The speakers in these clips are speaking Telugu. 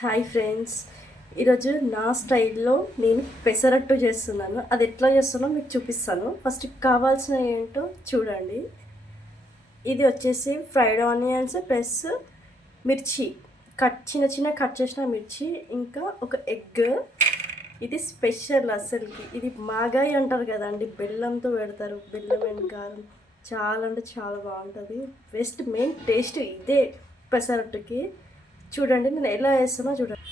హాయ్ ఫ్రెండ్స్, ఈరోజు నా స్టైల్లో నేను పెసరట్టు చేస్తున్నాను. అది ఎట్లా చేస్తున్నానో మీకు చూపిస్తాను. ఫస్ట్ కావాల్సిన ఏంటో చూడండి. ఇది వచ్చేసి ఫ్రైడ్ ఆనియన్స్ ప్లస్ మిర్చి, చిన్న చిన్న కట్ చేసిన మిర్చి, ఇంకా ఒక ఎగ్. ఇది స్పెషల్ అసలుకి. ఇది మాగాయి అంటారు కదండి, బెల్లంతో పెడతారు. బెల్లం అండ్ కారం చాలా అంటే చాలా బాగుంటుంది. మెయిన్ టేస్ట్ ఇదే పెసరట్టుకి. చూడండి నేను ఎలా వేస్తానో చూడండి.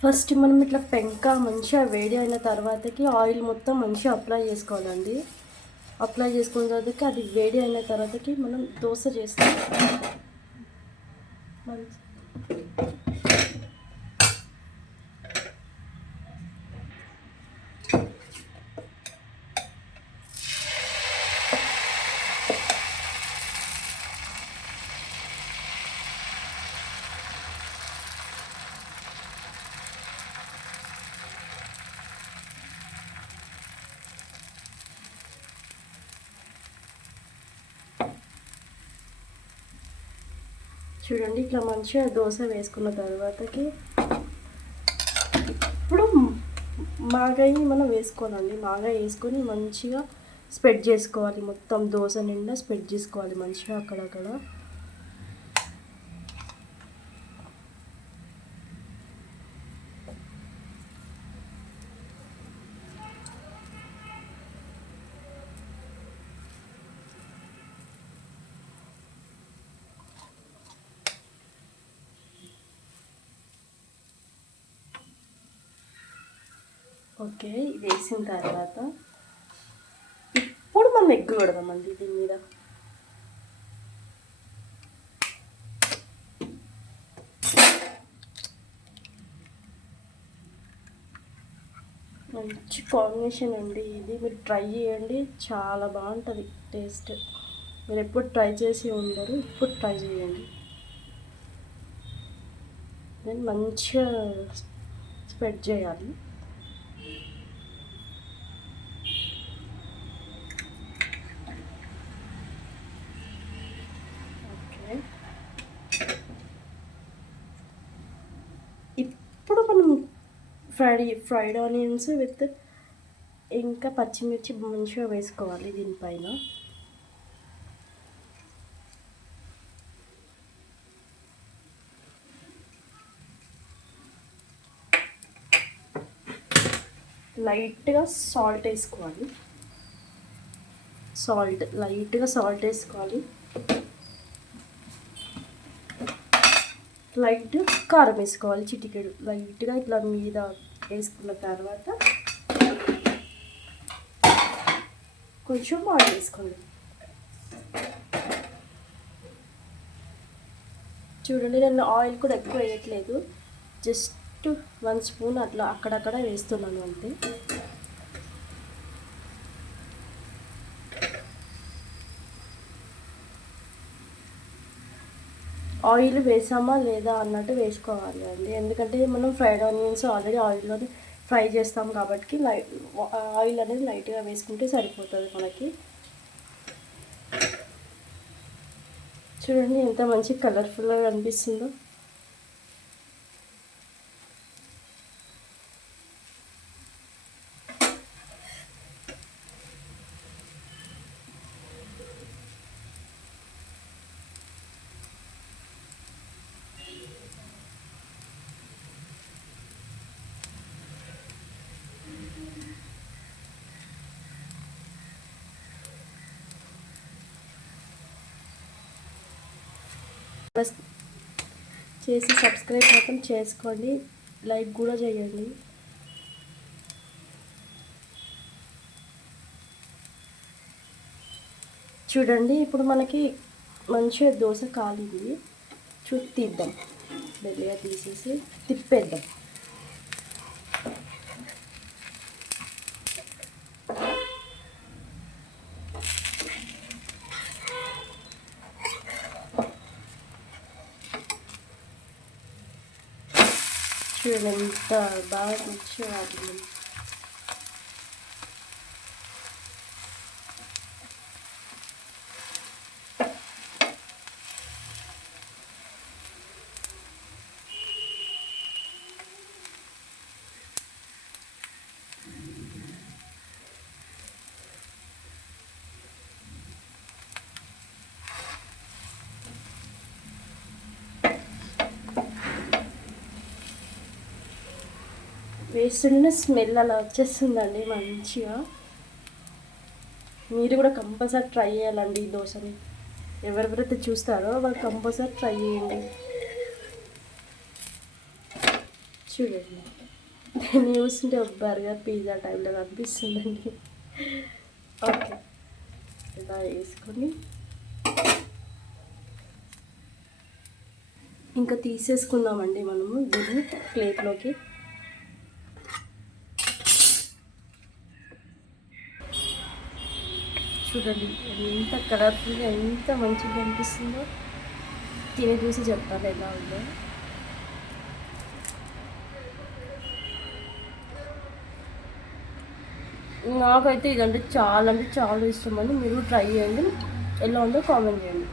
ఫస్ట్ మనం ఇట్లా పెంక మంచిగా వేడి అయిన తర్వాతకి ఆయిల్ మొత్తం మంచిగా అప్లై చేసుకోవాలండి. అప్లై చేసుకున్న తర్వాతకి అది వేడి అయిన తర్వాతకి మనం దోశ చేస్తాం. చూడండి ఇట్లా మంచిగా దోశ వేసుకున్న తర్వాతకి ఇప్పుడు మాగాయి మనం వేసుకోవాలండి. మాగాయి వేసుకొని మంచిగా స్ప్రెడ్ చేసుకోవాలి. మొత్తం దోశ నిండా స్ప్రెడ్ చేసుకోవాలి మంచిగా అక్కడక్కడ. ఓకే, ఇది వేసిన తర్వాత ఇప్పుడు మనం ఎగ్ కొడదామండి దీని మీద. మంచి కాంబినేషన్ అండి ఇది. మీరు ట్రై చేయండి, చాలా బాగుంటుంది టేస్ట్. మీరు ఎప్పుడు ట్రై చేసి ఉండరు, ఇప్పుడు ట్రై చేయండి. నేను మంచిగా స్ప్రెడ్ చేయాలి. ఓకే, ఇప్పుడు మనం ఫ్రైడ్ ఆనియన్స్ విత్ ఇంకా పచ్చిమిర్చి మంచిగా వేసుకోవాలి దీనిపైన. లైట్గా సాల్ట్ వేసుకోవాలి. లైట్గా సాల్ట్ వేసుకోవాలి. లైట్ కారం వేసుకోవాలి, చిటికెడు లైట్గా ఇట్లా మీద వేసుకున్న తర్వాత కొంచెం ఆయిల్ వేసుకోండి. చూడండి నేను ఆయిల్ కూడా ఎక్కువ వేయట్లేదు, జస్ట్ 1 స్పూన్ అట్లా అక్కడక్కడ వేస్తున్నాను అంతే. ఆయిల్ వేసామా లేదా అన్నట్టు వేసుకోవాలి అండి, ఎందుకంటే మనం ఫ్రైడ్ ఆనియన్స్ ఆల్రెడీ ఆయిల్లో ఫ్రై చేస్తాం కాబట్టి ఆయిల్ అనేది లైట్గా వేసుకుంటే సరిపోతుంది మనకి. చూడండి ఎంత మంచి కలర్ఫుల్గా కనిపిస్తుందో. చేసి సబ్స్క్రైబ్ మాత్రం చేసుకోండి, లైక్ కూడా చేయండి. చూడండి ఇప్పుడు మనకి మంచిగా దోశ కాలింది. తీద్దాం, మెల్లిగా తీసేసి తిప్పేద్దాం. చూడండి ఎంత బాగా మంచిగా కాలింది. వేస్తున్న స్మెల్ అలా వచ్చేస్తుందండి మంచిగా. మీరు కూడా కంపల్సరీ ట్రై చేయాలండి ఈ దోశని. ఎవరెవరైతే చూస్తారో వాళ్ళు కంపల్సరీ ట్రై చేయండి. చూడండి, నేను చూస్తుంటే ఒక బర్గర్ పిజ్జా టైంలో కనిపిస్తుందండి. ఓకే, ఇలా వేసుకొని ఇంకా తీసేసుకుందామండి మనము దీన్ని ప్లేట్లోకి. చూడండి ఎంత కలర్ఫుల్గా ఎంత మంచిగా అనిపిస్తుందో. తిని చూసి చెప్తాను ఎలా ఉందో. నాకైతే ఇదంటే చాలా ఇష్టం అండి. మీరు ట్రై చేయండి, ఎలా ఉందో కామెంట్ చేయండి.